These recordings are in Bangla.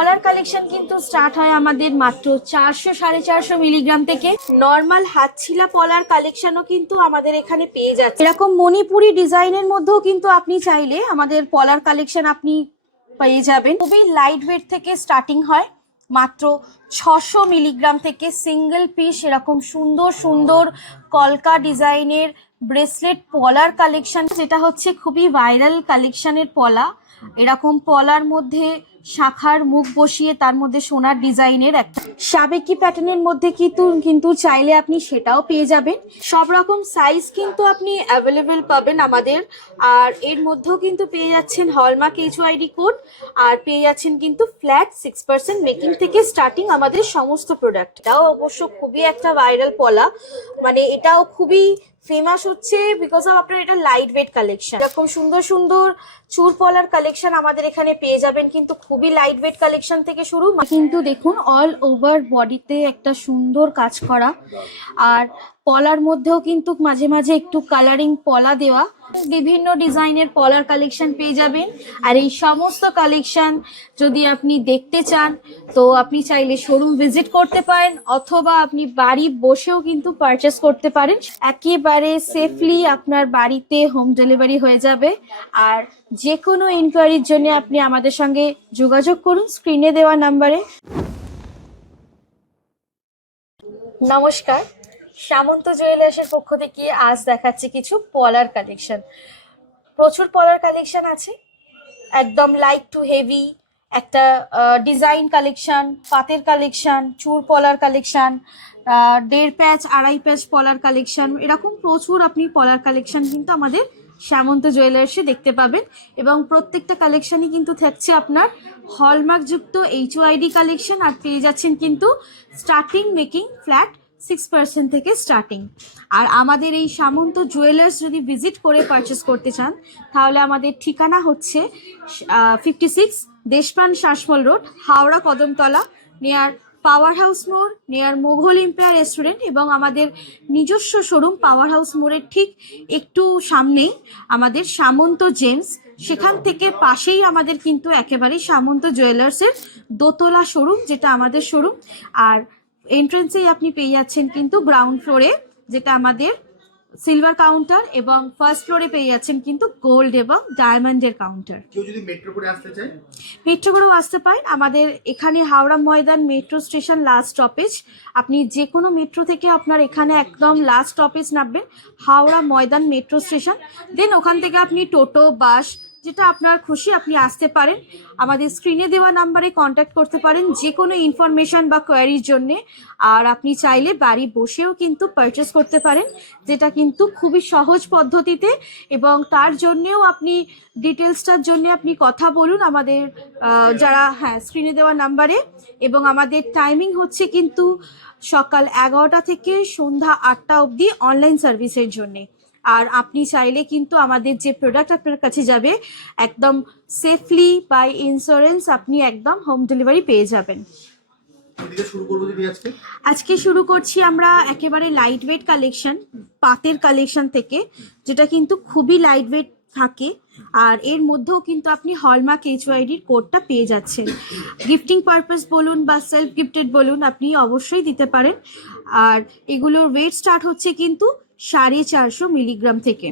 পলার কালেকশন কিন্তু স্টার্ট হয় আমাদের মাত্র 400-450 মিলিগ্রাম থেকে। নর্মাল হাতছিলা পলার কালেকশনও কিন্তু আমাদের এখানে পেয়ে যাচ্ছে। এরকম মণিপুরি ডিজাইনের মধ্যেও কিন্তু আপনি চাইলে আমাদের পলার কালেকশন আপনি পেয়ে যাবেন। খুবই লাইট ওয়েট থেকে স্টার্টিং হয়, মাত্র 600 মিলিগ্রাম থেকে সিঙ্গেল পিস এরকম সুন্দর সুন্দর কলকা ডিজাইনের ব্রেসলেট পলার কালেকশন, যেটা হচ্ছে খুবই ভাইরাল কালেকশনের পলা। এরকম পলার মধ্যে শাখার মুখ বসিয়ে তার মধ্যে সোনার ডিজাইনের একটা সাবেকি প্যাটার্নের মধ্যে কিন্তু চাইলে আপনি সেটাও পেয়ে যাবেন। সব রকম সাইজ কিন্তু আপনি অ্যাভেলেবেল পাবেন আমাদের। আর এর মধ্যেও কিন্তু পেয়ে যাচ্ছেন হলমার্ক HYD কোড, আর পেয়ে যাচ্ছেন কিন্তু ফ্ল্যাট 6% মেকিং থেকে স্টার্টিং আমাদের সমস্ত প্রোডাক্ট। এটাও অবশ্য খুবই একটা ভাইরাল পলা, মানে এটাও খুবই ফেমাস হচ্ছে বিকজ অফ আপনার এটা লাইট ওয়েট কালেকশন। এরকম সুন্দর সুন্দর চুর পলার কালেকশন আমাদের এখানে পেয়ে যাবেন, কিন্তু খুবই লাইট ওয়েট কালেকশন থেকে শুরু। কিন্তু দেখুন অল ওভার বডিতে একটা সুন্দর কাজ করা, আর পলার মধ্যেও কিন্তু মাঝে মাঝে একটু কালারিং পলা দেওয়া। বিভিন্ন ডিজাইনের পলার কালেকশন পেয়ে যাবেন। আর এই সমস্ত কালেকশন যদি আপনি দেখতে চান তো আপনি চাইলে শোরুম ভিজিট করতে পারেন, অথবা আপনি বাড়ি বসেও কিন্তু পারচেস করতে পারেন। একেবারে সেফলি আপনার বাড়িতে হোম ডেলিভারি হয়ে যাবে। আর যে কোনো ইনকোয়ারির জন্য আপনি আমাদের সঙ্গে যোগাযোগ করুন স্ক্রিনে দেওয়া নাম্বারে। নমস্কার, সামন্ত জুয়েলার্সের পক্ষ থেকে আজ দেখাচ্ছি কিছু পলার কালেকশন। প্রচুর পলার কালেকশন আছে, একদম লাইট টু হেভি একটা ডিজাইন কালেকশন, পাতের কালেকশন, চুর পলার কালেকশন, 1.5 প্যাচ 2.5 প্যাচ পলার কালেকশন, এরকম প্রচুর আপনি পলার কালেকশন কিন্তু আমাদের সামন্ত জুয়েলার্সে দেখতে পাবেন। এবং প্রত্যেকটা কালেকশনই কিন্তু থাকছে আপনার হলমার্কযুক্ত HYD কালেকশন, আর পেয়ে যাচ্ছেন কিন্তু স্টার্টিং মেকিং ফ্ল্যাট 6% থেকে স্টার্টিং। আর আমাদের এই সামন্ত জুয়েলার্স যদি ভিজিট করে পারচেস করতে চান তাহলে আমাদের ঠিকানা হচ্ছে 56 Deshapran Sasmal road, Howrah Kadamtala, near power house মোড়, নিয়ার মোঘল এম্পায়ার রেস্টুরেন্ট। এবং আমাদের নিজস্ব শোরুম পাওয়ার হাউস মোড়ের ঠিক একটু সামনেই আমাদের সামন্ত জেমস, সেখান থেকে পাশেই আমাদের কিন্তু একেবারেই সামন্ত জুয়েলার্সের দোতলা শোরুম, যেটা আমাদের শোরুম। আর এন্ট্রান্সেই আপনি পেয়ে যাচ্ছেন কিন্তু গ্রাউন্ড ফ্লোরে যেটা আমাদের সিলভার কাউন্টার, এবং ফার্স্ট ফ্লোরে পেয়ে যাচ্ছেন কিন্তু গোল্ড এবং ডায়মন্ডের কাউন্টার। কেউ যদি মেট্রো করে আসতে চায়, মেট্রো করেও আসতে পারেন। আমাদের এখানে Howrah Maidan metro station last stoppage. আপনি যে কোনো মেট্রো থেকে আপনার এখানে একদম লাস্ট স্টপেজ নামবেন হাওড়া ময়দান মেট্রো স্টেশন, দেন ওখান থেকে আপনি টোটো, বাস, যেটা আপনার খুশি আপনি আসতে পারেন। আমাদের স্ক্রিনে দেওয়া নাম্বারে কন্ট্যাক্ট করতে পারেন যে কোনো ইনফরমেশন বা কোয়ারির জন্যে। আর আপনি চাইলে বাড়ি বসেও কিন্তু পারচেস করতে পারেন, যেটা কিন্তু খুবই সহজ পদ্ধতিতে। এবং তার জন্যেও আপনি ডিটেলসটার জন্য আপনি কথা বলুন আমাদের যারা স্ক্রিনে দেওয়া নাম্বারে। এবং আমাদের টাইমিং হচ্ছে কিন্তু সকাল 11টা থেকে সন্ধ্যা 8টা অবধি অনলাইন সার্ভিসের জন্যে। আর আপনি চাইলে কিন্তু আমাদের যে প্রোডাক্ট আপনার কাছে যাবে একদম সেফলি বাই ইন্স্যুরেন্স আপনি একদম হোম ডেলিভারি পেয়ে যাবেন। আজকে শুরু করছি আমরা একেবারে লাইট ওয়েট কালেকশন, পাতের কালেকশন থেকে, যেটা কিন্তু খুবই লাইট ওয়েট থাকে। আর এর মধ্যেও কিন্তু আপনি হলমার্ক HYDর কোডটা পেয়ে যাচ্ছেন। গিফটিং পারপাস বলুন বা সেলফ গিফটেড বলুন, আপনি অবশ্যই দিতে পারেন। আর এগুলোর ওয়েট স্টার্ট হচ্ছে কিন্তু 450 মিলিগ্রাম থেকে,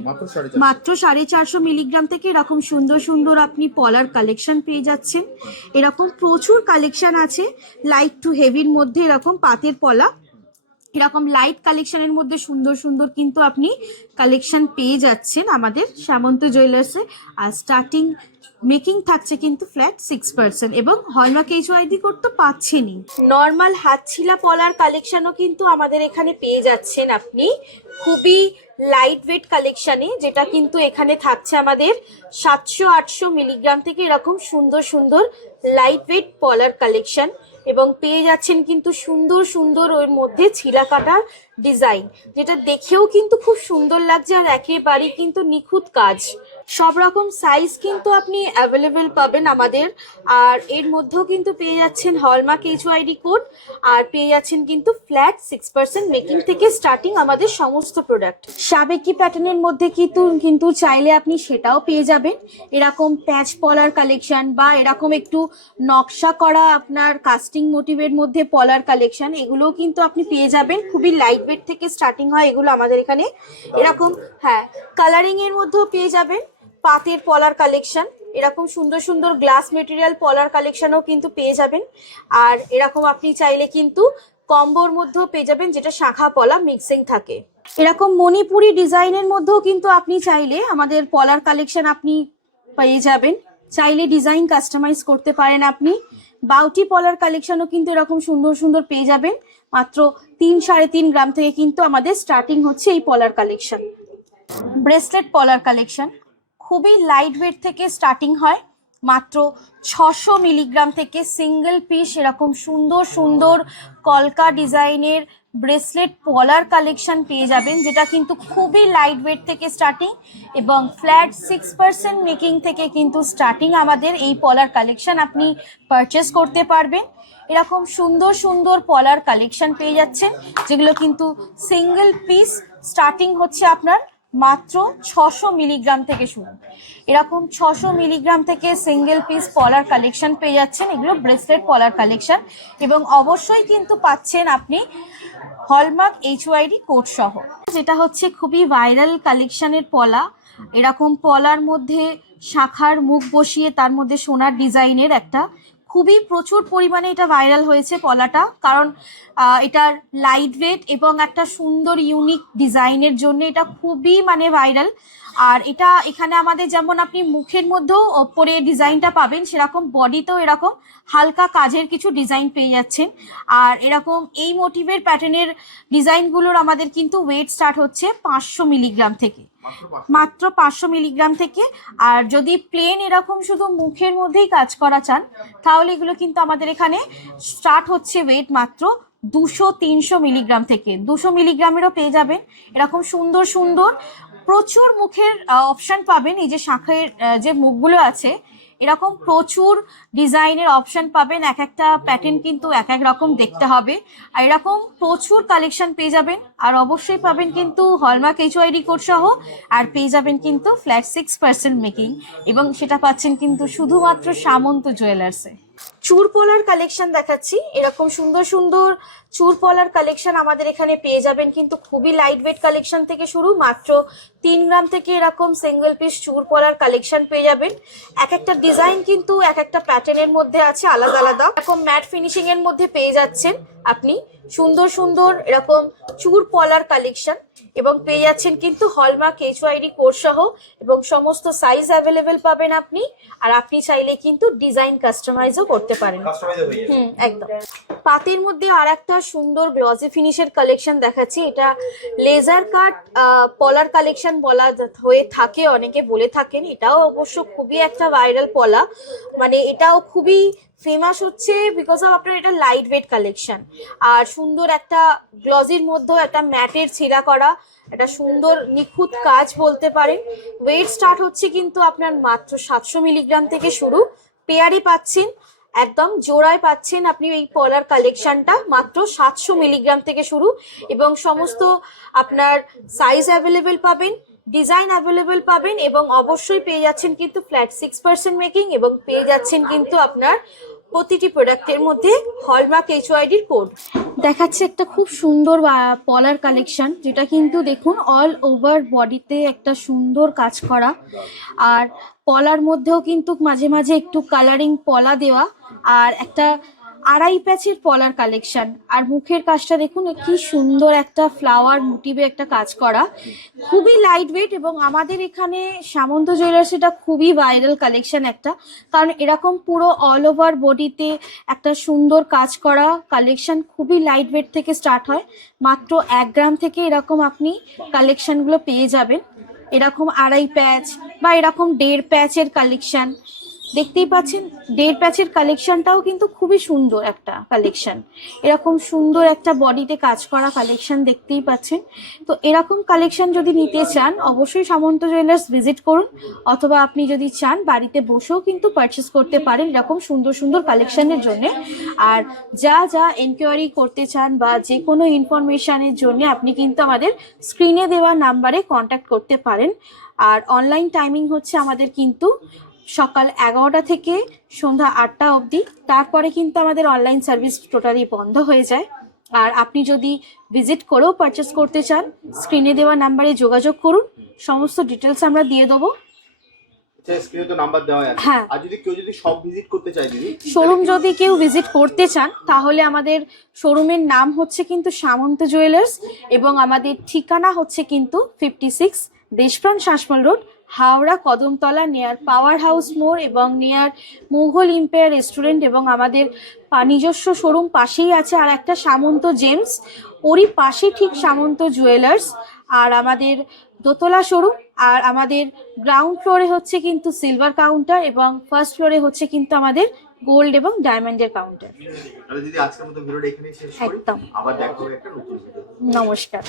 মাত্র 450 মিলিগ্রাম থেকে এরকম সুন্দর সুন্দর আপনি পলার কালেকশন পেয়ে যাচ্ছেন। এরকম প্রচুর কালেকশন আছে লাইট টু হেভির মধ্যে, এরকম পাতের পলা, এরকম লাইট কালেকশনের মধ্যে সুন্দর সুন্দর কিন্তু আপনি কালেকশন পেয়ে যাচ্ছেন আমাদের সামন্ত জুয়েলার্সে। আর স্টার্টিং মেকিং থাকছে কিন্তু ফ্ল্যাট 6%, এবং হলমার্ক HYD কোড তো পাচ্ছেনই। নর্মাল হাতছিলা পলার কালেকশনও কিন্তু আমাদের এখানে পেয়ে যাচ্ছেন আপনি খুবই লাইট ওয়েট কালেকশনে, যেটা কিন্তু এখানে থাকছে আমাদের 700-800 মিলিগ্রাম থেকে এরকম সুন্দর সুন্দর লাইট ওয়েট পলার কালেকশন। এবং পেয়ে যাচ্ছেন কিন্তু সুন্দর সুন্দর ওর মধ্যে ছিলা কাটার ডিজাইন, যেটা দেখেও কিন্তু খুব সুন্দর লাগছে, আর একেবারেই কিন্তু নিখুঁত কাজ। সব রকম সাইজ কিন্তু আপনি অ্যাভেলেবেল পাবেন আমাদের। আর এর মধ্যেও কিন্তু পেয়ে যাচ্ছেন হলমার্ক HYD কোড, আর পেয়ে যাচ্ছেন কিন্তু ফ্ল্যাট 6% মেকিং থেকে স্টার্টিং আমাদের সমস্ত প্রোডাক্ট। সাবেকি প্যাটার্নের মধ্যে কিন্তু চাইলে আপনি সেটাও পেয়ে যাবেন। এরকম প্যাচ পলার কালেকশন বা এরকম একটু নকশা করা আপনার কাস্টিং মোটিভের মধ্যে পলার কালেকশন, এগুলোও কিন্তু আপনি পেয়ে যাবেন। খুবই লাইট ওয়েট থেকে স্টার্টিং হয় এগুলো আমাদের এখানে। এরকম হ্যাঁ, কালারিং এর মধ্যেও পেয়ে যাবেন পাতের পলার কালেকশন। এরকম সুন্দর সুন্দর গ্লাস মেটেরিয়াল পলার কালেকশনও কিন্তু পেয়ে যাবেন। আর এরকম আপনি চাইলে কিন্তু কম্বোর মধ্যেও পেয়ে যাবেন, যেটা শাখা পলা মিক্সিং থাকে। এরকম মণিপুরি ডিজাইনের মধ্যেও কিন্তু আপনি চাইলে আমাদের পলার কালেকশন আপনি পেয়ে যাবেন। চাইলে ডিজাইন কাস্টমাইজ করতে পারেন আপনি। বাউটি পলার কালেকশনও কিন্তু এরকম সুন্দর সুন্দর পেয়ে যাবেন। মাত্র 3-3.5 গ্রাম থেকে কিন্তু আমাদের স্টার্টিং হচ্ছে এই পলার কালেকশন। ব্রেসলেট পলার কালেকশন খুবই লাইট ওয়েট থেকে স্টার্টিং হয়, মাত্র 600 মিলিগ্রাম থেকে সিঙ্গেল পিস এরকম সুন্দর সুন্দর কলকা ডিজাইনের ব্রেসলেট পলার কালেকশন পেয়ে যাবেন, যেটা কিন্তু খুবই লাইট ওয়েট থেকে স্টার্টিং এবং ফ্ল্যাট 6% মেকিং থেকে কিন্তু স্টার্টিং আমাদের এই পলার কালেকশন আপনি পারচেস করতে পারবেন। এরকম সুন্দর সুন্দর পলার কালেকশন পেয়ে যাচ্ছেন, যেগুলো কিন্তু সিঙ্গেল পিস স্টার্টিং হচ্ছে আপনার মাত্র 600 মিলিগ্রাম থেকে শুরু। এরকম 600 মিলিগ্রাম থেকে সিঙ্গেল পিস পলার কালেকশন পেয়ে যাচ্ছেন। এগুলো ব্রেসলেট পলার কালেকশন এবং অবশ্যই কিন্তু পাচ্ছেন আপনি হলমার্ক HYD কোড সহ, যেটা হচ্ছে খুবই ভাইরাল কালেকশনের পলা। এরকম পলার মধ্যে শাখার মুখ বসিয়ে তার মধ্যে সোনার ডিজাইনের একটা খুবই প্রচুর পরিমাণে এটা ভাইরাল হয়েছে পলাটা, কারণ এটার লাইট ওয়েট এবং একটা সুন্দর ইউনিক ডিজাইনের জন্য এটা খুবই মানে ভাইরাল। আর এটা এখানে আমাদের যেমন আপনি মুখের মধ্যেও ওপরে ডিজাইনটা পাবেন, সেরকম বডিতেও এরকম হালকা কাজের কিছু ডিজাইন পেয়ে যাচ্ছেন। আর এরকম এই মোটিভের প্যাটার্নের ডিজাইনগুলোর আমাদের কিন্তু ওয়েট স্টার্ট হচ্ছে 500 মিলিগ্রাম থেকে, মাত্র 500 মিলিগ্রাম থেকে। আর যদি প্লেন এরকম শুধু মুখের মধ্যেই কাজ করা চান, তাহলে এগুলো কিন্তু আমাদের এখানে স্টার্ট হচ্ছে ওয়েট মাত্র 200-300 মিলিগ্রাম থেকে। 200 মিলিগ্রামেরও পেয়ে যাবেন। এরকম সুন্দর সুন্দর প্রচুর মুখের অপশন পাবেন। এই যে শাঁখের যে মুখগুলো আছে, এরকম প্রচুর ডিজাইনের অপশন পাবেন। এক একটা প্যাটার্ন কিন্তু এক এক রকম দেখতে হবে। আর এরকম প্রচুর কালেকশন পেয়ে যাবেন। আর অবশ্যই পাবেন কিন্তু হলমার্ক HYD কোড সহ, আর পেয়ে যাবেন কিন্তু ফ্ল্যাট 6% মেকিং, এবং সেটা পাচ্ছেন কিন্তু শুধুমাত্র সামন্ত জুয়েলার্সে। চুর পলার কালেকশন দেখাচ্ছি। এরকম সুন্দর সুন্দর চুর পলার কালেকশন আমাদের এখানে পেয়ে যাবেন কিন্তু খুবই লাইট ওয়েট কালেকশন থেকে শুরু, মাত্র 3 গ্রাম থেকে এরকম সিঙ্গেল পিস চুর পলার কালেকশন পেয়ে যাবেন। এক একটা ডিজাইন কিন্তু এক একটা প্যাটার্নের মধ্যে আছে আলাদা আলাদা। এরকম ম্যাট ফিনিশিং এর মধ্যে পেয়ে যাচ্ছেন আপনি সুন্দর সুন্দর এরকম চুর পলার কালেকশন, এবং পেয়ে যাচ্ছেন কিন্তু হলমার্ক HYD কোড সহ, এবং সমস্ত সাইজ অ্যাভেলেবেল পাবেন আপনি। আর আপনি চাইলে কিন্তু ডিজাইন কাস্টমাইজও করতে পারেন। একদম। পাতের মধ্যে আর একটা সুন্দর গ্লসি ফিনিশের কালেকশন দেখাচ্ছি। এটা লেজার কাট পলার কালেকশন বলা হয়ে থাকে, অনেকে বলে থাকেন। এটাও অবশ্য খুবই একটা ভাইরাল পলা, মানে এটাও খুবই ফেমাস হচ্ছে বিকজ অফ আপনার এটা লাইট ওয়েট কালেকশন। আর সুন্দর একটা গ্লসির মধ্যেও একটা ম্যাটের ছিঁড়া করা একটা সুন্দর নিখুঁত কাজ বলতে পারেন। ওয়েট স্টার্ট হচ্ছে কিন্তু আপনার মাত্র 700 মিলিগ্রাম থেকে শুরু। পেয়ারি পাচ্ছেন, একদম জোড়ায় পাচ্ছেন আপনি এই পলার কালেকশনটা মাত্র 700 মিলিগ্রাম থেকে শুরু, এবং সমস্ত আপনার সাইজ অ্যাভেলেবেল পাবেন, ডিজাইন অ্যাভেলেবেল পাবেন, এবং অবশ্যই পেয়ে যাচ্ছেন কিন্তু ফ্ল্যাট 6% মেকিং, এবং পেয়ে যাচ্ছেন কিন্তু আপনার প্রতিটি প্রোডাক্টের মধ্যে হলমার্ক HYD কোড। দেখাচ্ছে একটা খুব সুন্দর পলার কালেকশন, যেটা কিন্তু দেখুন অল ওভার বডিতে একটা সুন্দর কাজ করা, আর পলার মধ্যেও কিন্তু মাঝে মাঝে একটু কালারিং পলা দেওয়া, আর একটা আড়াই প্যাচের পলার কালেকশন। আর মুখের কাজটা দেখুন কি সুন্দর একটা ফ্লাওয়ার মোটিভে একটা কাজ করা, খুবই লাইট ওয়েট। এবং আমাদের এখানে সামন্ত জুয়েলার্স এটা খুবই ভাইরাল কালেকশন একটা, কারণ এরকম পুরো অল ওভার বডিতে একটা সুন্দর কাজ করা কালেকশন খুবই লাইট ওয়েট থেকে স্টার্ট হয়। মাত্র 1 গ্রাম থেকে এরকম আপনি কালেকশনগুলো পেয়ে যাবেন। এরকম আড়াই প্যাচ বা এরকম 1.5 প্যাচের কালেকশন, দেখতেই পাচ্ছেন ডেড প্যাচের কালেকশনটাও কিন্তু খুবই সুন্দর একটা কালেকশন। এরকম সুন্দর একটা বডিতে কাজ করা কালেকশন দেখতেই পাচ্ছেন। তো এরকম কালেকশন যদি নিতে চান অবশ্যই সামন্ত জুয়েলার্স ভিজিট করুন, অথবা আপনি যদি চান বাড়িতে বসেও কিন্তু পারচেস করতে পারেন এরকম সুন্দর সুন্দর কালেকশনের জন্য। আর যা যা এনকোয়ারি করতে চান বা যে কোনো ইনফরমেশনের জন্য আপনি কিন্তু আমাদের স্ক্রিনে দেওয়া নাম্বারে কন্ট্যাক্ট করতে পারেন। আর অনলাইন টাইমিং হচ্ছে আমাদের কিন্তু সকাল 11টা থেকে সন্ধ্যা 8টা অবধি, তারপরে কিন্তু আমাদের অনলাইন সার্ভিস টোটালি বন্ধ হয়ে যায়। আর আপনি যদি ভিজিট করেও পারচেস করতে চান স্ক্রিনে দেওয়া নাম্বারে যোগাযোগ করুন, সমস্ত ডিটেলস আমরা দিয়ে দেবো। স্ক্রিনে তো নাম্বার দেওয়া আছে। হ্যাঁ, আর যদি কেউ যদি শপ ভিজিট করতে চায় দিদি, শোরুম যদি কেউ ভিজিট করতে চান তাহলে আমাদের শোরুমের নাম হচ্ছে কিন্তু সামন্ত জুয়েলার্স, এবং আমাদের ঠিকানা হচ্ছে কিন্তু 56 Deshapran Sasmal road, Howrah Kadamtala, near power house মোড় এবং নিয়ার মুঘল এম্পায়ার রেস্টুরেন্ট। এবং আমাদের নিজস্ব শোরুম পাশেই আছে আর একটা সামন্ত জেমস, ওরই পাশে ঠিক সামন্ত জুয়েলার্স। আর আমাদের দোতলা শোরুম, আর আমাদের গ্রাউন্ড ফ্লোরে হচ্ছে কিন্তু সিলভার কাউন্টার এবং ফার্স্ট ফ্লোরে হচ্ছে কিন্তু আমাদের গোল্ড এবং ডায়মন্ডের কাউন্টার। তাহলে দিদি আজকের মতো ভিডিওটা এখানেই শেষ করি। একদম। আবার দেখা হবে একটা নতুন ভিডিও। নমস্কার।